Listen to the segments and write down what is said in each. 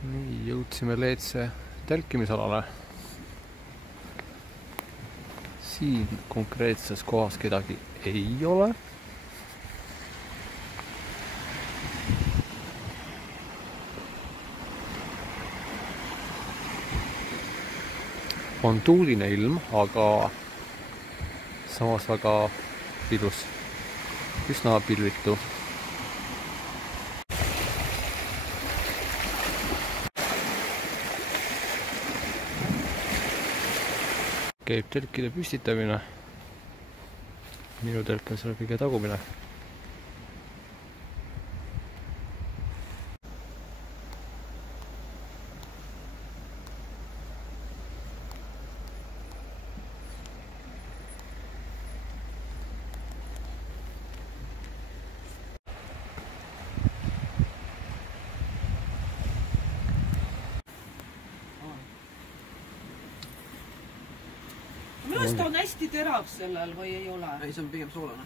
Nii, jõudsime Leetse telkimisalale. Siin konkreetses kohas kedagi ei ole. On tuuline ilm, aga samas väga ilus, üsna pilvitu. Käib telkide püstitamine. Minu telk on seal kõige tagumine. Minu arust on hästi terav sellel või ei ole? Ei, see on pigem soolane.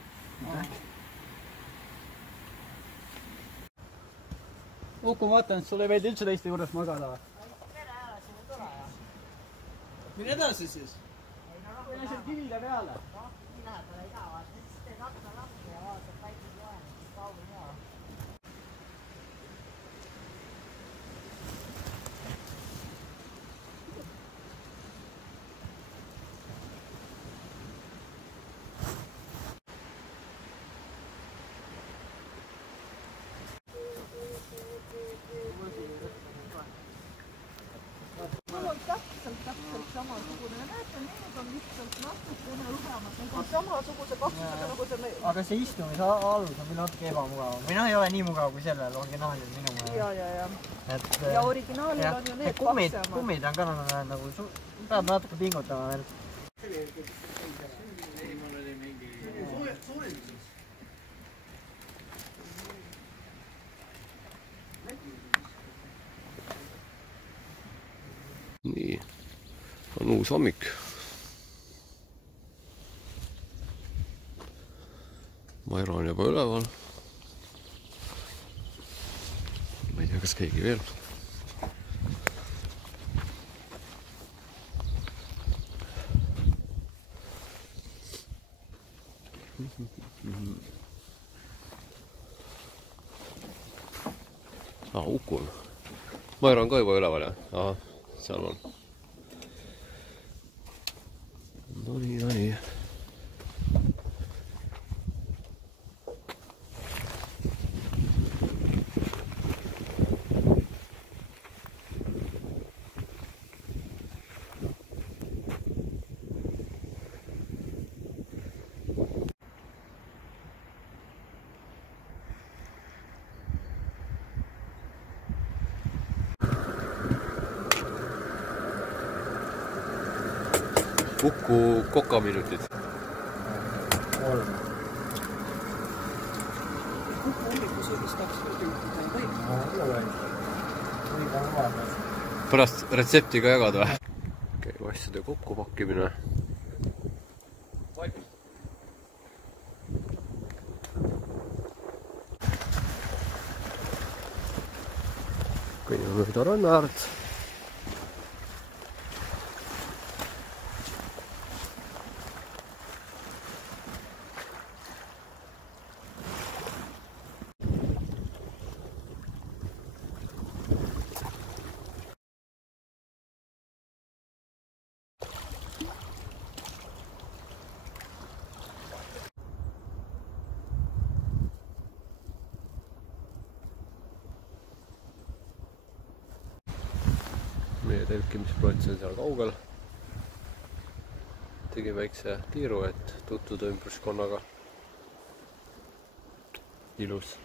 Uku, ma vaatan, et sul ei veidi üldse teiste juures magada. Tere ära, siin on tore. Mine edasi siis. Mine seal kivide peale. Nii lähedale ei saa vaata. Siis teed akna lahti ja vaatad päikese loen, siis kaugel hea. Mul on täpselt samasugune. Näete, need on lihtsalt natukene õhemad. Need on samasuguse kaksusega nagu see meil. Aga see istumise alus on natuke ebamugav. Või noh, ei ole nii mugav kui sellel originaalil minu meelest. Ja originaalil on ju need paksemad. Kummid on ka nagu, peab natuke pingutama veel. Nii, on uus hommik. Mairo on juba üleval. Ma ei tea, kas keegi veel. Uku on. Mairo on ka juba üleval, jah? Aha, seal on. No nii. Uku kokaminutid. Uku hommikusöögist tahaks muidu juhtida või? Pärast retsepti ka jagada või? Käib asjade kokkupakkimine. Kõnnime mööda ranna äärt. Meie telkimisprots on seal kaugel. Tegin väikse tiiru, et tutvuda ümbruskonnaga. Ilus.